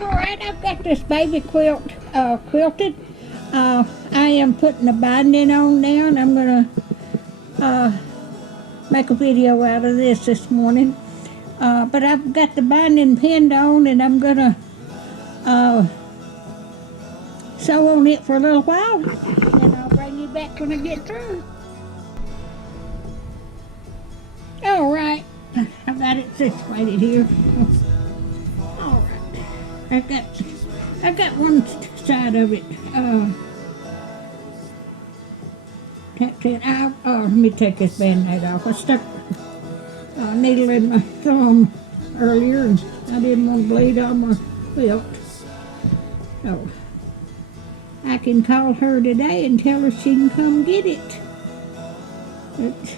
Alright, I've got this baby quilt quilted. I am putting a binding on now, and I'm going to make a video out of this morning. But I've got the binding pinned on, and I'm going to sew on it for a little while, and I'll bring you back when I get through. Alright, I've got it situated here. Alright, I've got one side of it tapped in. Let me take this band-aid off. I stuck a needle in my thumb earlier, and I didn't want to bleed on my quilt. So I can call her today and tell her she can come get it. But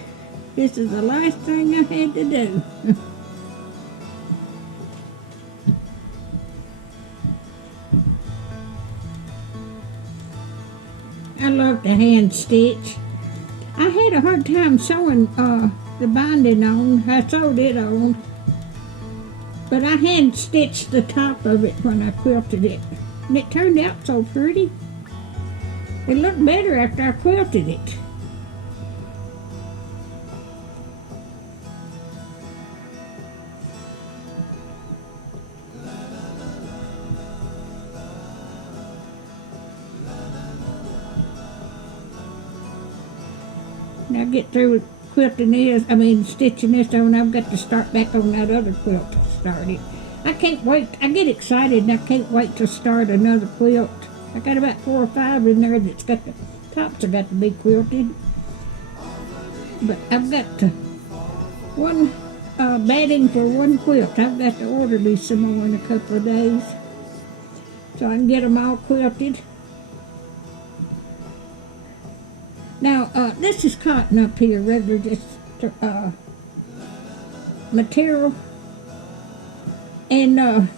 this is the last thing I had to do. I love to hand stitch. I had a hard time sewing the binding on. I sewed it on, but I hand stitched the top of it when I quilted it, and it turned out so pretty. It looked better after I quilted it. When I get through quilting this, stitching this on, I've got to start back on that other quilt to start it. I can't wait. I get excited and I can't wait to start another quilt. I got about 4 or 5 in there that's got the tops have got to be quilted. But I've got one batting for one quilt. I've got to order me some more in a couple of days, so I can get them all quilted. Now, this is cotton up here, regular just material, and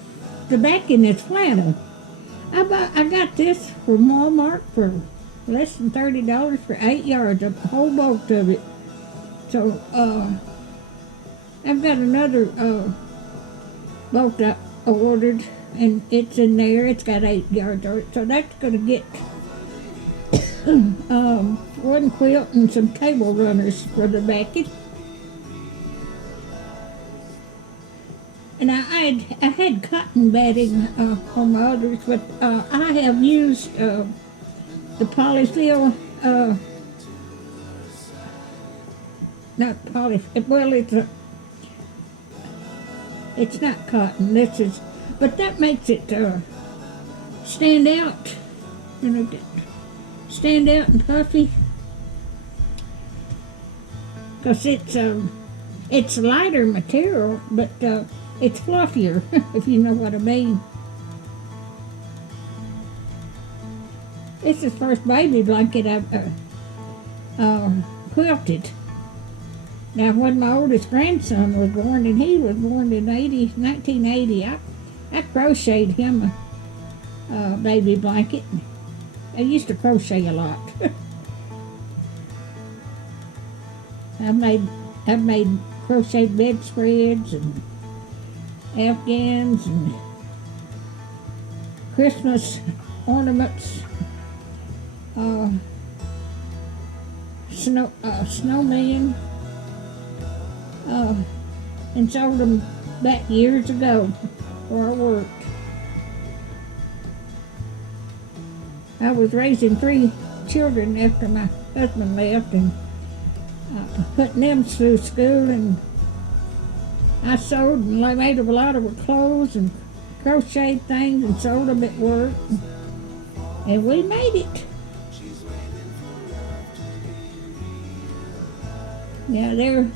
the backing is flannel. I got this from Walmart for less than $30 for 8 yards, a whole bolt of it. So I've got another bolt I ordered, and it's in there. It's got 8 yards on it, so that's going to get one quilt and some table runners for the backing. And I had cotton batting on my others, but I have used the polyfill, not poly, well, it's not cotton, this is, but that makes it stand out, stand out and puffy, because it's lighter material, but it's fluffier, if you know what I mean. This is the first baby blanket I've quilted. Now, when my oldest grandson was born, and he was born in 1980, I crocheted him a baby blanket. I used to crochet a lot. I've made crocheted bedspreads and afghans and Christmas ornaments, snowmen, and sold them back years ago where I worked. I was raising 3 children after my husband left, and putting them through school, and I sewed and made a lot of clothes and crocheted things and sold them at work, and we made it. Now they're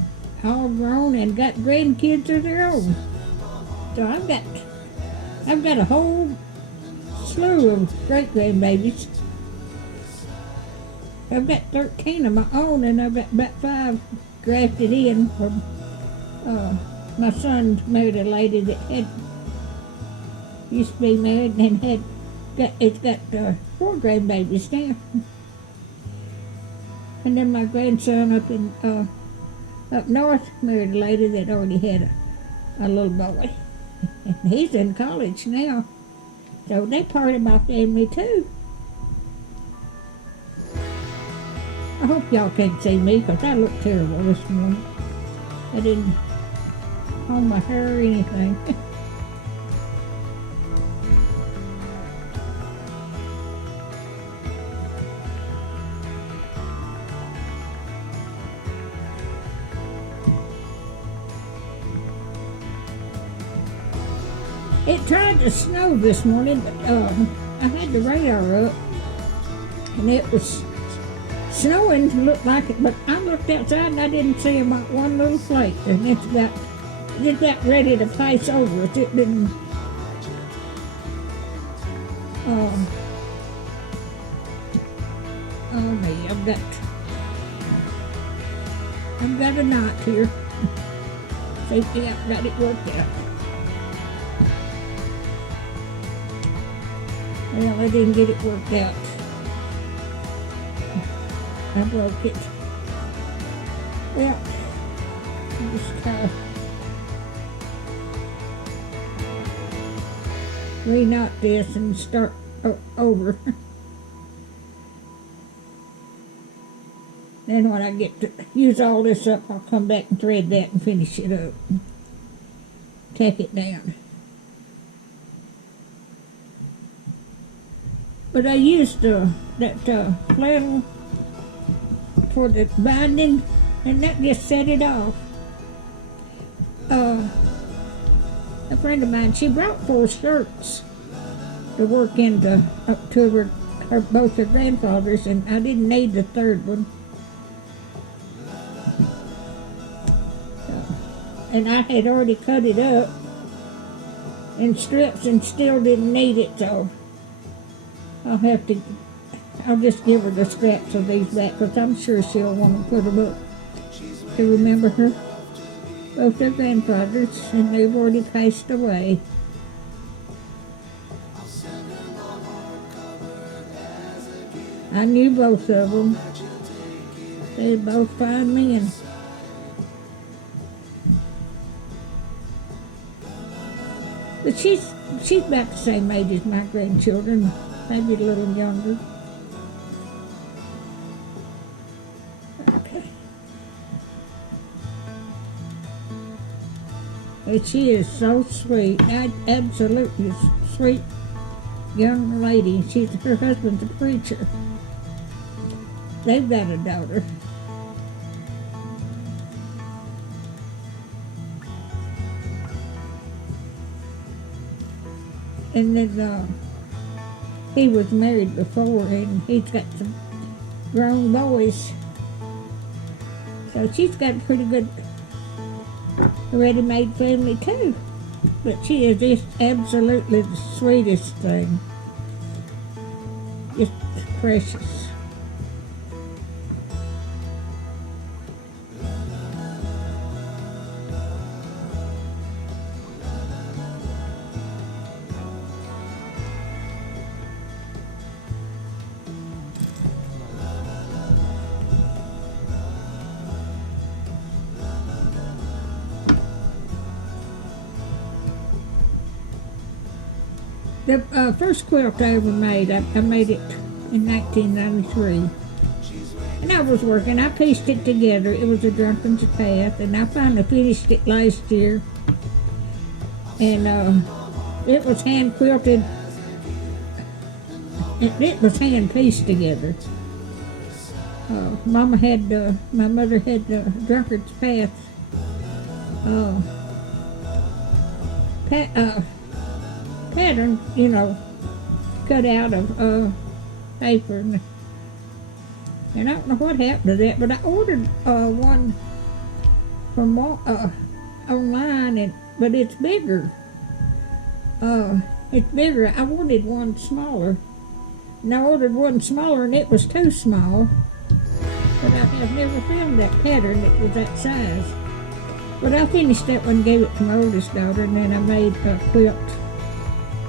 all grown and got grandkids of their own. So I've got a whole slew of great-grandbabies. I've got 13 of my own, and I've got about 5 grafted in from my son married a lady that used to be married and it's got 4 grandbabies now. And then my grandson up north married a lady that already had a little boy. And he's in college now. So they part of my family too. I hope y'all can't see me because I look terrible this morning. I didn't comb my hair or anything. It tried to snow this morning, but I had the radar up, and it was snowing to look like it, but I looked outside and I didn't see about one little flake, and it's about ready to pass over us. It didn't. Oh me, I've got a knot here. See, yeah, I've got it worked out. Well, I didn't get it worked out. I broke it. Well, just kind of re-knot this and start over. Then when I get to use all this up, I'll come back and thread that and finish it up. Tack it down. But I used that flannel for the binding, and that just set it off. A friend of mine, she brought 4 shirts to work into up to both her grandfathers, and I didn't need the 3rd one. And I had already cut it up in strips and still didn't need it, so I'll just give her the scraps of these back, because I'm sure she'll want to put them up to remember her. Both their grandfathers, and they've already passed away. I knew both of them. They're both fine men. But she's about the same age as my grandchildren, maybe a little younger. Okay. But she is so sweet, absolutely sweet young lady. Her husband's a preacher. They've got a daughter. And then he was married before, and he's got some grown boys. So she's got a pretty good ready-made family too. But she is just absolutely the sweetest thing. Just precious. The first quilt I ever made, I made it in 1993. And I was working, I pieced it together. It was a Drunken's Path, and I finally finished it last year. And it was hand quilted. It was hand pieced together. My mother had the Drunkard's Path pattern, cut out of paper. And I don't know what happened to that, but I ordered one from online, but it's bigger. It's bigger. I wanted one smaller, and I ordered one smaller, and it was too small. But I have never found that pattern that was that size. But I finished that one, gave it to my oldest daughter, and then I made a quilt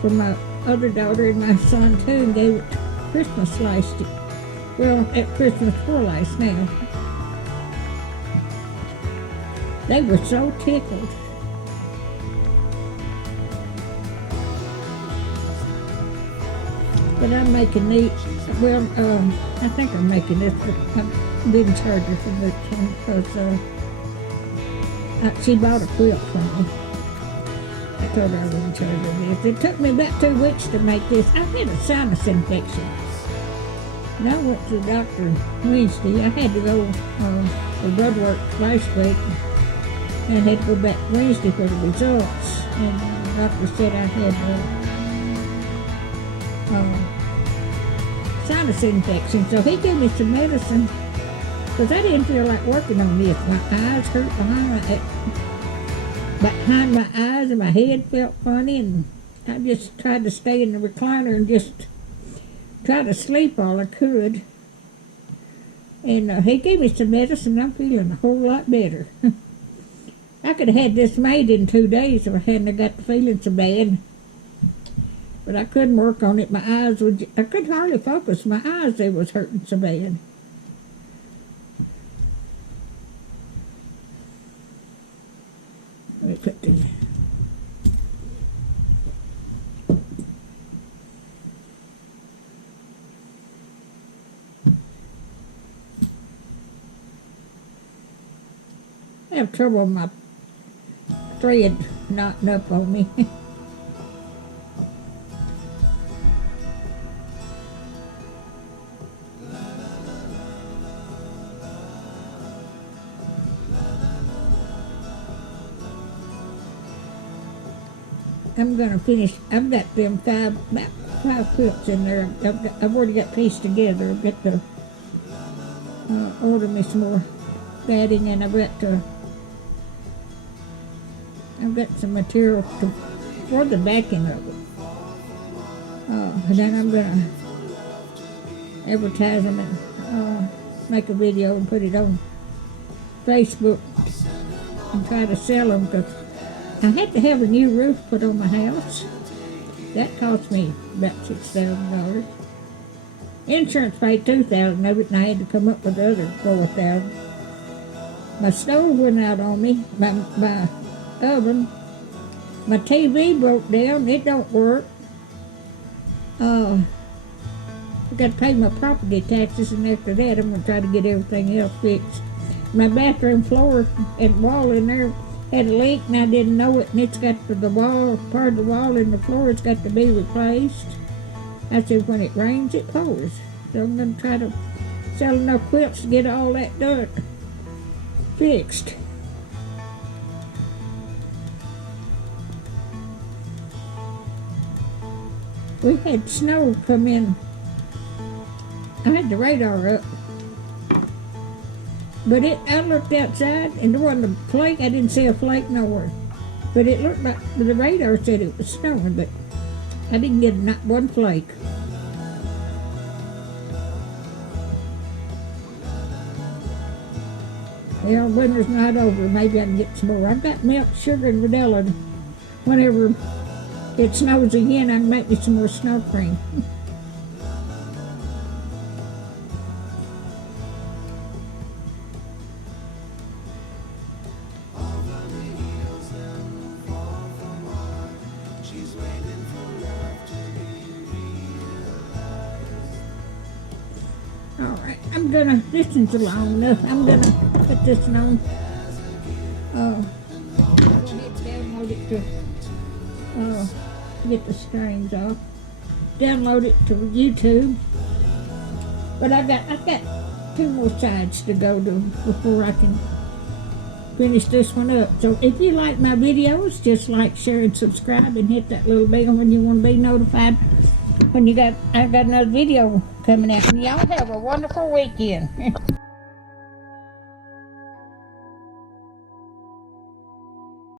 for my other daughter and my son too, and gave it Christmas last year. Well, at Christmas for last now. They were so tickled. But I'm making these. Well, I think I'm making this, but I didn't charge her for the because she bought a quilt from me. I told her I wouldn't charge her this. It took me about 2 weeks to make this. I had a sinus infection. And I went to the doctor Wednesday. I had to go for blood work last week. And I had to go back Wednesday for the results. And the doctor said I had sinus infection. So he gave me some medicine because I didn't feel like working on this. My eyes hurt behind my eyes, and my head felt funny, and I just tried to stay in the recliner and just try to sleep all I could. And he gave me some medicine. I'm feeling a whole lot better. I could have had this made in 2 days if I hadn't got the feeling so bad. But I couldn't work on it. My eyes would, I could hardly focus. My eyes, they was hurting so bad. Let me put these. I have trouble with my thread knotting up on me. I'm gonna finish. I've got them about 5 quilts in there. I've already got pieced together. I've got to order me some more batting, and I've got some material for the backing of it. And then I'm gonna advertise them and make a video and put it on Facebook and try to sell them, because I had to have a new roof put on my house. That cost me about $6,000. Insurance paid $2,000 of it, and I had to come up with the other $4,000. My stove went out on me. My oven. My TV broke down. It don't work. I got to pay my property taxes, and after that, I'm gonna try to get everything else fixed. My bathroom floor and wall in there had a leak, and I didn't know it, and it's got the wall, part of the wall in the floor, it's got to be replaced. I said, when it rains, it pours. So I'm going to try to sell enough quilts to get all that done, fixed. We had snow come in. I had the radar up. But I looked outside, and there wasn't a flake. I didn't see a flake nowhere. But it looked like the radar said it was snowing, but I didn't get not one flake. Well, winter's not over. Maybe I can get some more. I've got milk, sugar, and vanilla. Whenever it snows again, I can make me some more snow cream. Alright, I'm gonna, this is long enough. I'm gonna put this on. I'm gonna download it to get the strings off. Download it to YouTube. But I've got 2 more sides to go to before I can finish this one up. So if you like my videos, just like, share, and subscribe, and hit that little bell when you want to be notified when I've got another video coming out. And y'all have a wonderful weekend.